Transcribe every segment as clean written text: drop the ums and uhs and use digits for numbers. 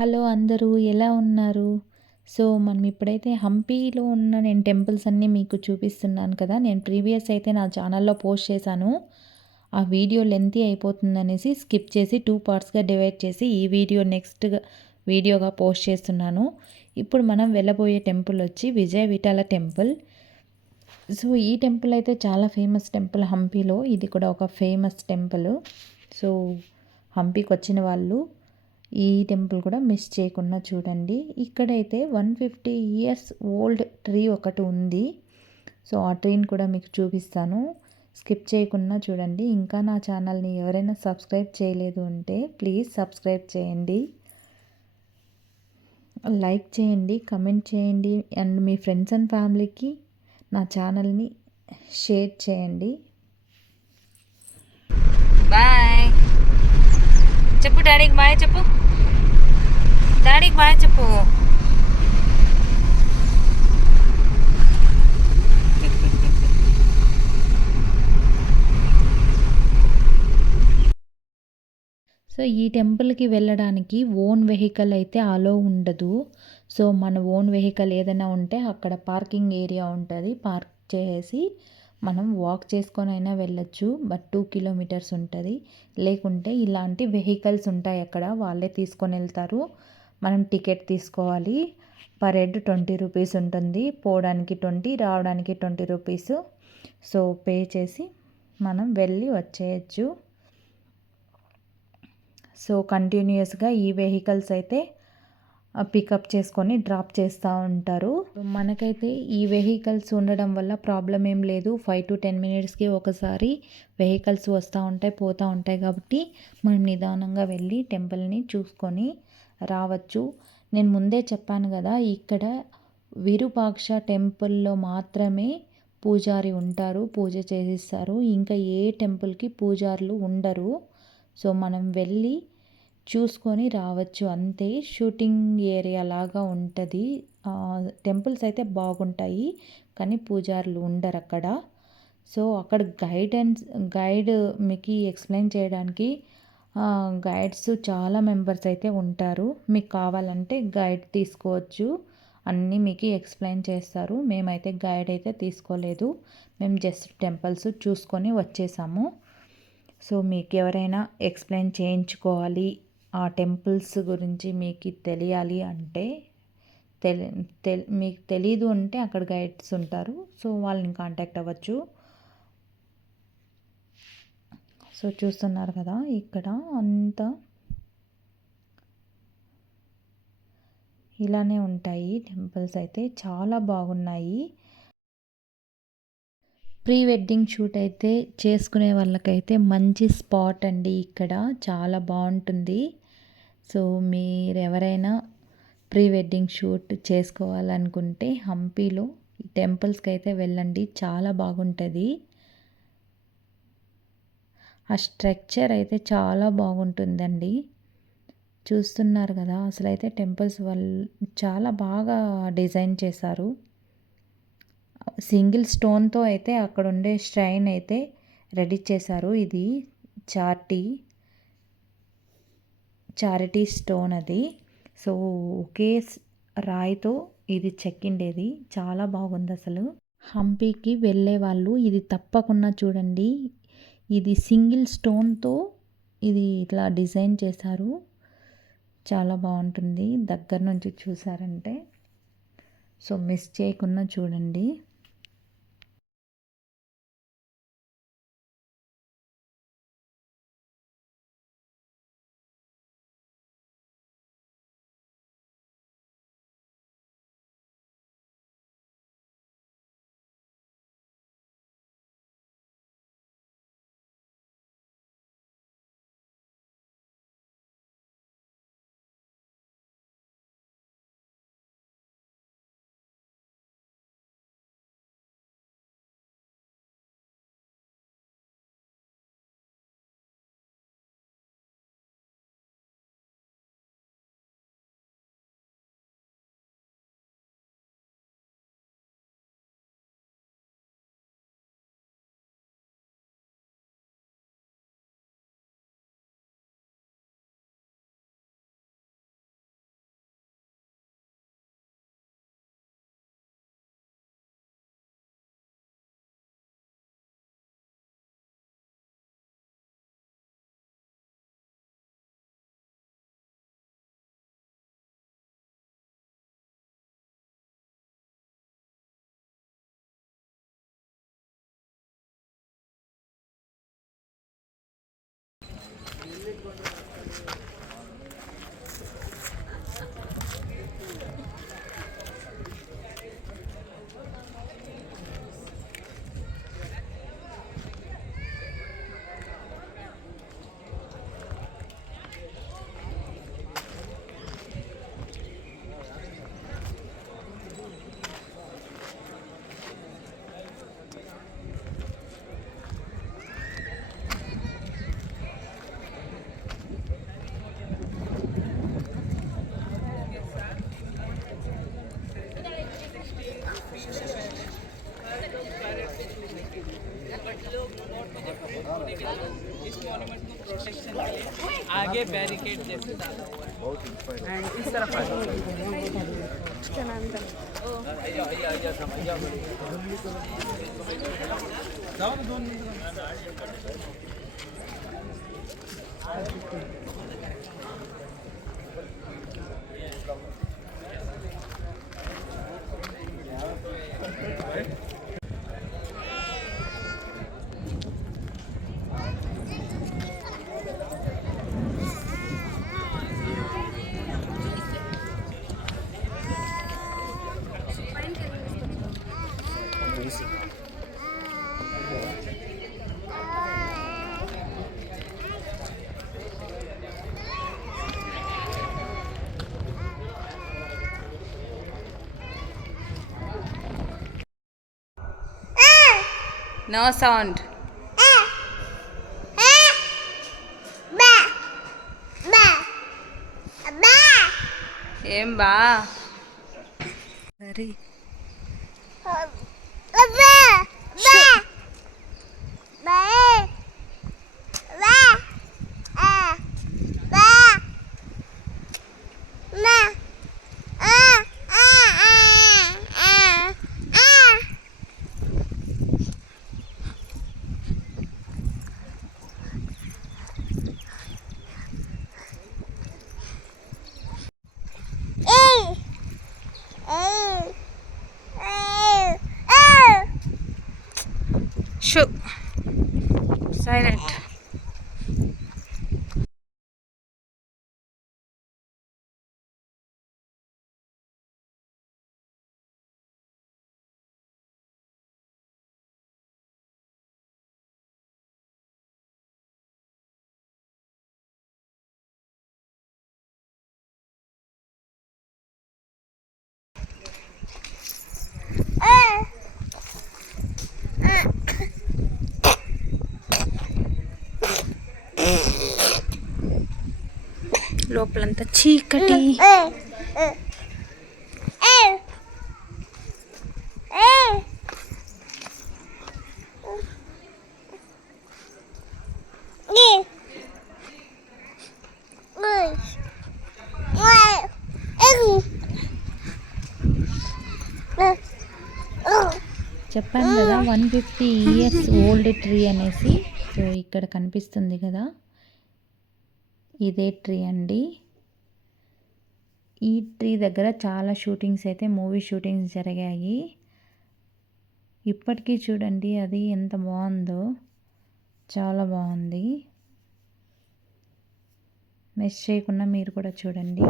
Hello అందరూ ఎలా ఉన్నారు? సో, మనం ఇప్పుడైతే హంపీలో ఉన్న నేను టెంపుల్స్ అన్నీ మీకు చూపిస్తున్నాను కదా! నేను ప్రీవియస్ అయితే నా ఛానల్‌లో పోస్ట్ చేశాను. ఆ వీడియో లెంతీ అయిపోతుందనేసి స్కిప్ చేసి 2 పార్ట్స్‌గా డివైడ్ చేసి ఈ వీడియో నెక్స్ట్‌గా వీడియోగా పోస్ట్ చేస్తున్నాను. ఇప్పుడు మనం వెళ్ళబోయే టెంపుల్ వచ్చి విజయ విఠల టెంపుల్. సో, ఈ టెంపుల్ అయితే చాలా ఫేమస్ టెంపుల్ హంపీలో. ఇది కూడా ఒక ఫేమస్ టెంపుల్. సో, హంపీకొచ్చిన వాళ్ళు ఈ టెంపుల్ కూడా మిస్ చేయకుండా చూడండి. ఇక్కడైతే 150 ఇయర్స్ ఓల్డ్ ట్రీ ఒకటి ఉంది. సో, ఆ ట్రీని కూడా మీకు చూపిస్తాను. స్కిప్ చేయకుండా చూడండి. ఇంకా నా ఛానల్ని ఎవరైనా సబ్స్క్రైబ్ చేయలేదు అంటే ప్లీజ్ సబ్స్క్రైబ్ చేయండి, లైక్ చేయండి, కమెంట్ చేయండి అండ్ మీ ఫ్రెండ్స్ అండ్ ఫ్యామిలీకి నా ఛానల్ని షేర్ చేయండి. బాయ్ చెప్పు, డాడీకి బాయ్ చెప్పు, డాడీకి బాయ్ చెప్పు. సో, ఈ టెంపుల్‌కి వెళ్ళడానికి ఓన్ వెహికల్ అయితే అలో ఉండదు. సో, మన ఓన్ వెహికల్ ఏదైనా ఉంటే అక్కడ పార్కింగ్ ఏరియా ఉంటది. పార్క్ చేసేసి మనం వాక్ చేసుకొనైనా వెళ్ళొచ్చు. బట్ 2 కిలోమీటర్స్ ఉంటది. లేకుంటే ఇలాంటి వెహికల్స్ ఉంటాయి అక్కడ. వాళ్ళే తీసుకొనెళ్తారు. మనం టికెట్ తీసుకోవాలి. పర్ హెడ్ 20 రూపీస్ ఉంటుంది. పోవడానికి 20, రావడానికి 20 రూపీస్. సో, పే చేసి మనం వెళ్ళి వచ్చేయచ్చు. సో, కంటిన్యూయస్‌గా ఈ వెహికల్స్ అయితే పికప్ చేసుకొని డ్రాప్ చేస్తూ ఉంటారు. మనకైతే ఈ వెహికల్స్ ఉండడం వల్ల ప్రాబ్లం ఏం లేదు. 5-10 మినిట్స్‌కి ఒకసారి వెహికల్స్ వస్తూ ఉంటాయి, పోతూ ఉంటాయి కాబట్టి మనం నిదానంగా వెళ్ళి టెంపుల్ని చూసుకొని రావచ్చు. నేను ముందే చెప్పాను కదా, ఇక్కడ విరూపాక్ష టెంపుల్‌లో మాత్రమే పూజారి ఉంటారు, పూజ చేసిస్తారు. ఇంకా ఏ టెంపుల్‌కి పూజారులు ఉండరు. సో, మనం వెళ్ళి చూసుకొని రావచ్చు అంతే. షూటింగ్ ఏరియా లాగా ఉంటుంది. టెంపుల్స్ అయితే బాగుంటాయి కానీ పూజారులు ఉండరు అక్కడ. సో, అక్కడ గైడ్ మీకు ఎక్స్ప్లెయిన్ చేయడానికి గైడ్స్ చాలా మెంబర్స్ అయితే ఉంటారు. మీకు కావాలంటే గైడ్ తీసుకోవచ్చు. అన్నీ మీకు ఎక్స్ప్లెయిన్ చేస్తారు. మేమైతే గైడ్ అయితే తీసుకోలేదు. మేము జస్ట్ టెంపుల్స్ చూసుకొని వచ్చేసాము. సో, మీకు ఎవరైనా ఎక్స్ప్లెయిన్ చేయించుకోవాలి, ఆ టెంపుల్స్ గురించి మీకు తెలియాలి అంటే మీకు తెలీదు అంటే అక్కడ గైడ్స్ ఉంటారు. సో, వాళ్ళని కాంటాక్ట్ అవ్వచ్చు. సో, చూస్తున్నారు కదా, ఇక్కడ అంతా ఇలానే ఉంటాయి. టెంపుల్స్ అయితే చాలా బాగున్నాయి. ప్రీ వెడ్డింగ్ షూట్ అయితే చేసుకునే వాళ్ళకైతే మంచి స్పాట్ అండి. ఇక్కడ చాలా బాగుంటుంది. సో, మీరెవరైనా ప్రీ వెడ్డింగ్ షూట్ చేసుకోవాలనుకుంటే హంపీలో టెంపుల్స్కి అయితే వెళ్ళండి, చాలా బాగుంటుంది. ఆ స్ట్రక్చర్ అయితే చాలా బాగుంటుందండి. చూస్తున్నారు కదా, అసలైతే టెంపుల్స్ వాళ్ళు చాలా బాగా డిజైన్ చేశారు. సింగిల్ స్టోన్తో అయితే అక్కడ ఉండే ష్రైన్ అయితే రెడీ చేశారు. ఇది చార్టీ చారిటీ స్టోన్ అది. సో, ఒకే రాయితో ఇది చెక్కిండేది. చాలా బాగుంది అసలు. హంపీకి వెళ్ళే వాళ్ళు ఇది తప్పకుండా చూడండి. ఇది సింగిల్ స్టోన్తో ఇది ఇట్లా డిజైన్ చేశారు. చాలా బాగుంటుంది దగ్గర నుంచి చూసారంటే. సో, మిస్ చేయకుండా చూడండి. No sound. ఏం బా సరే షూ సైలెంట్. లోపలంతా చీకటి. చెప్పాను కదా 150 ఇయర్స్ ఓల్డ్ ట్రీ అనేసి. సో ఇక్కడ కనిపిస్తుంది కదా, ఇదే ట్రీ అండి. ఈ ట్రీ దగ్గర చాలా షూటింగ్స్ అయితే, మూవీ షూటింగ్స్ జరిగాయి. ఇప్పటికీ చూడండి అది ఎంత బాగుందో, చాలా బాగుంది. మిస్ చేయకుండా మీరు కూడా చూడండి.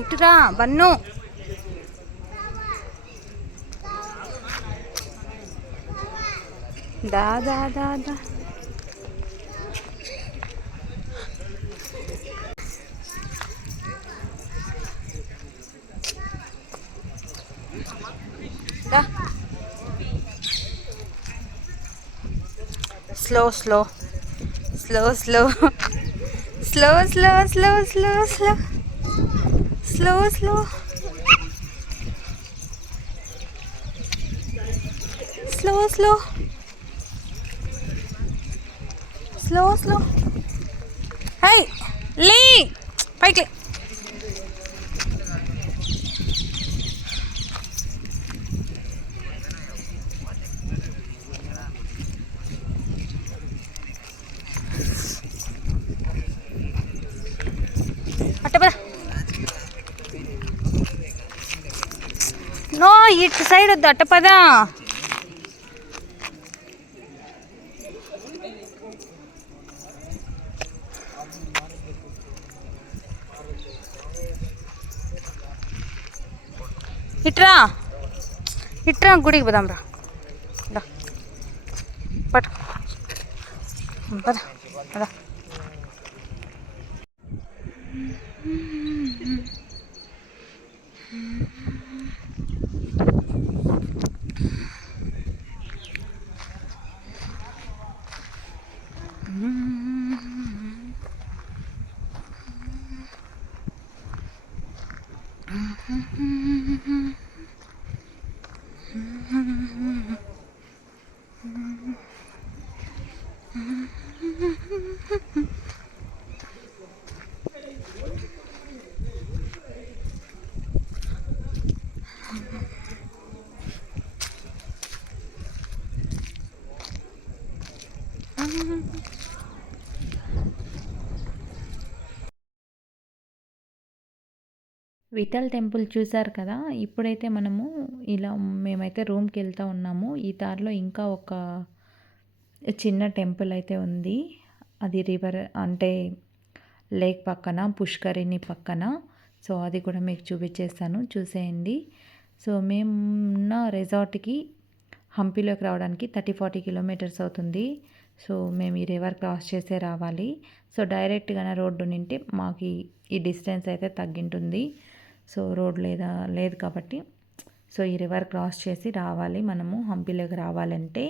ఇటురా బన్ను. దా దా దా దా. Slow slow slow slow slow slow slow slow slow slow slow slow slow slow slow. హై లే పైకి. నో ఇటు సైడ్ వద్దు, అట్ట పదా. ఇట్రా. ఇట్రా గుడికి పోదాం రా పట్టు పద రా. విఠల్ టెంపుల్ చూసారు కదా. ఇప్పుడైతే మనము ఇలా మేమైతే రూమ్కి వెళ్తూ ఉన్నాము. ఈ దారిలో ఇంకా ఒక చిన్న టెంపుల్ అయితే ఉంది. అది రివర్ అంటే లేక్ పక్కన, పుష్కరిణి పక్కన. సో అది కూడా మీకు చూపించేస్తాను, చూసేయండి. సో మేమున్న రిసార్ట్కి హంపీలోకి రావడానికి 30-40 కిలోమీటర్స్ అవుతుంది. సో మేము ఈ రివర్ క్రాస్ చేసే రావాలి. సో డైరెక్ట్గానే రోడ్డు నింటే మాకు ఈ డిస్టెన్స్ అయితే తగ్గింటుంది. సో రోడ్ లేదు కాబట్టి సో ఈ రివర్ క్రాస్ చేసి రావాలి మనము హంపీలోకి రావాలంటే.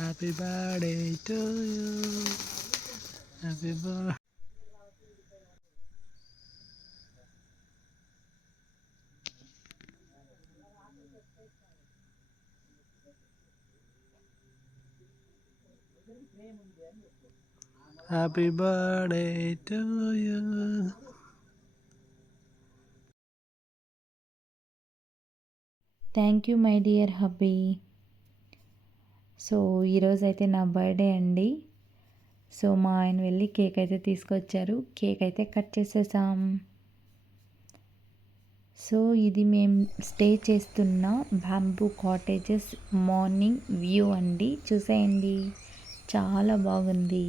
Happy birthday to you. Happy birthday. Happy birthday to you. Thank you my dear hubby. So ఈరోజు అయితే నా బర్త్డే అండి. సో మా ఆయన వెళ్ళి కేక్ అయితే తీసుకొచ్చారు. కేక్ అయితే కట్ చేసేసాం. సో ఇది మేము స్టే చేస్తున్న బ్యాంబూ కాటేజెస్ మార్నింగ్ వ్యూ అండి. చూసేయండి, చాలా బాగుంది.